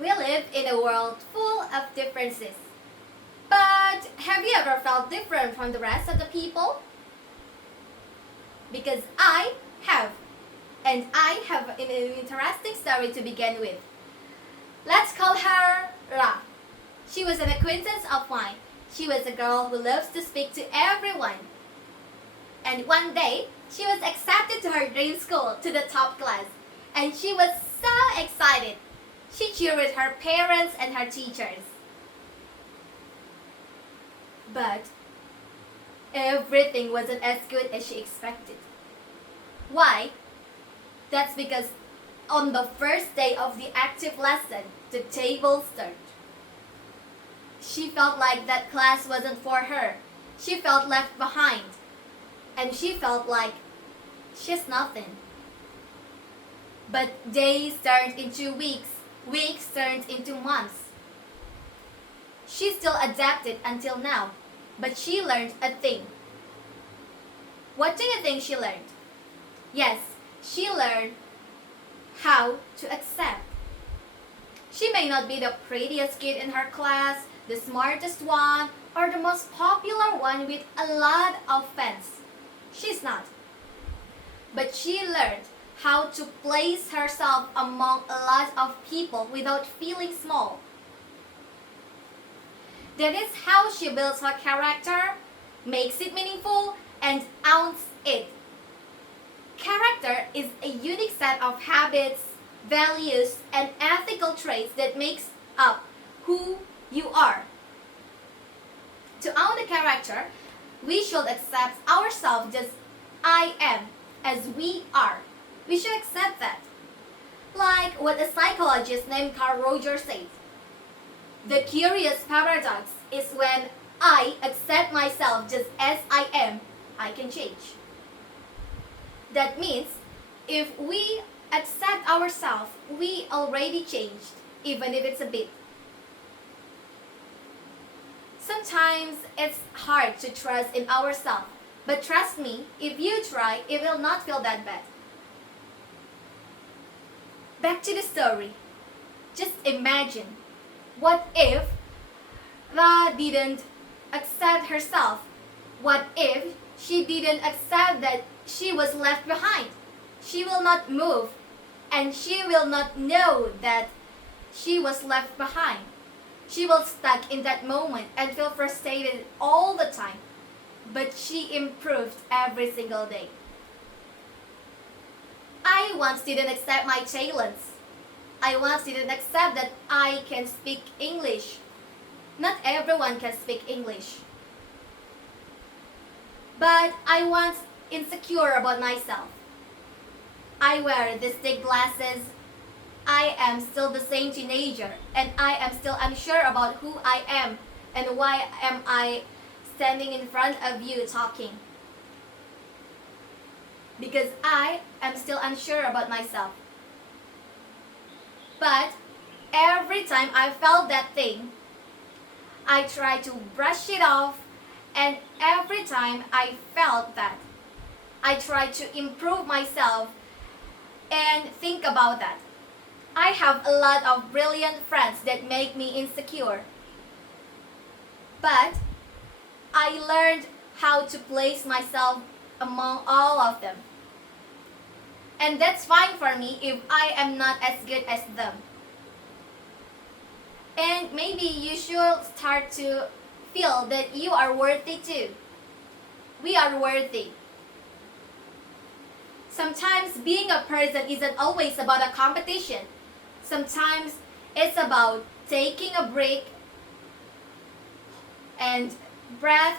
We live in a world full of differences. But have you ever felt different from the rest of the people? Because I have. And I have an interesting story to begin with. Let's call her Ra. She was an acquaintance of mine. She was a girl who loves to speak to everyone. And one day, she was accepted to her dream school, to the top class. And she was so excited. She cheered with her parents and her teachers. But everything wasn't as good as she expected. Why? That's because on the first day of the active lesson, the table stirred. She felt like that class wasn't for her. She felt left behind. And she felt like she's nothing. But days turned into weeks. Weeks turned into months. She still adapted until now. But she learned a thing. What do you think she learned? Yes, she learned how to accept. She may not be the prettiest kid in her class, the smartest one, or the most popular one with a lot of fans. She's not. But she learned how to place herself among a lot of people without feeling small. That is how she builds her character, makes it meaningful, and owns it. Character is a unique set of habits, values, and ethical traits that makes up who you are. To own the character, we should accept ourselves just I am, as we are. We should accept that. Like what a psychologist named Carl Rogers said. The curious paradox is when I accept myself just as I am, I can change. That means if we accept ourselves, we already changed, even if it's a bit. Sometimes it's hard to trust in ourselves, but trust me, if you try, it will not feel that bad. Back to the story. Just imagine, what if Ra didn't accept herself? What if she didn't accept that she was left behind? She will not move, and she will not know that she was left behind. She will stuck in that moment and feel frustrated all the time. But she improved every single day. I once didn't accept my talents. I once didn't accept that I can speak English. Not everyone can speak English. But I was insecure about myself. I wear these thick glasses. I am still the same teenager, and I am still unsure about who I am and why am I standing in front of you talking. Because I am still unsure about myself. But every time I felt that thing, I tried to brush it off, and every time I felt that, I tried to improve myself and think about that. I have a lot of brilliant friends that make me insecure. But I learned how to place myself among all of them. And that's fine for me if I am not as good as them. And maybe you should start to feel that you are worthy too. We are worthy. Sometimes being a person isn't always about a competition. Sometimes it's about taking a break and breath,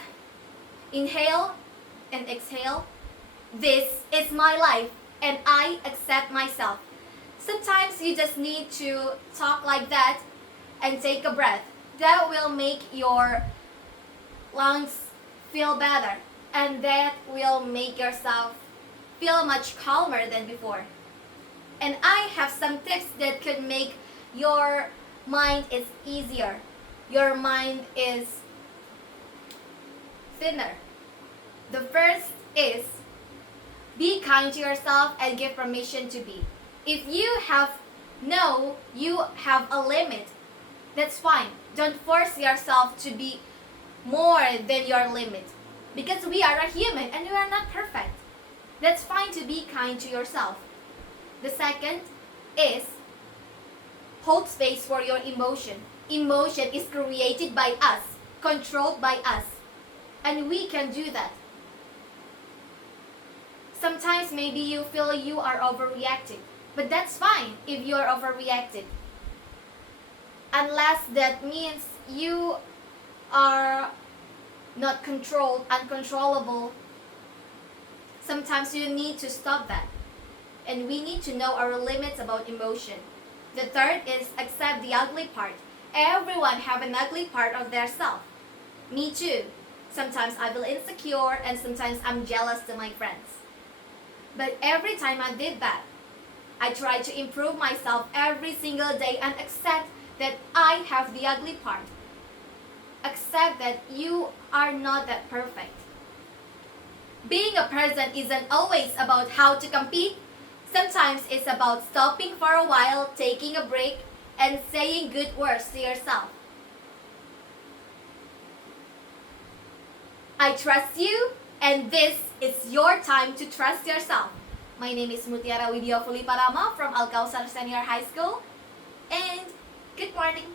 inhale and exhale. This is my life and I accept myself. Sometimes you just need to talk like that and take a breath. That will make your lungs feel better, and that will make yourself feel much calmer than before. And I have some tips that could make your mind is easier. Your mind is thinner. The first is be kind to yourself and give permission to be. If you have know you have a limit. That's fine. Don't force yourself to be more than your limit. Because we are a human and we are not perfect. That's fine to be kind to yourself. The second is hold space for your emotion. Emotion is created by us, controlled by us. And we can do that. Sometimes maybe you feel you are overreacting. But that's fine if you're overreacting. Unless that means you are not controlled, uncontrollable. Sometimes you need to stop that. And we need to know our limits about emotion. The third is accept the ugly part. Everyone have an ugly part of their self. Me too. Sometimes I feel insecure and sometimes I'm jealous to my friends. But every time I did that, I try to improve myself every single day and accept that I have the ugly part. Accept that you are not that perfect. Being a person isn't always about how to compete. Sometimes it's about stopping for a while, taking a break, and saying good words to yourself. I trust you, and this is your time to trust yourself. My name is Mutiara Widyafully from Al-Kautsar Senior High School, and good morning.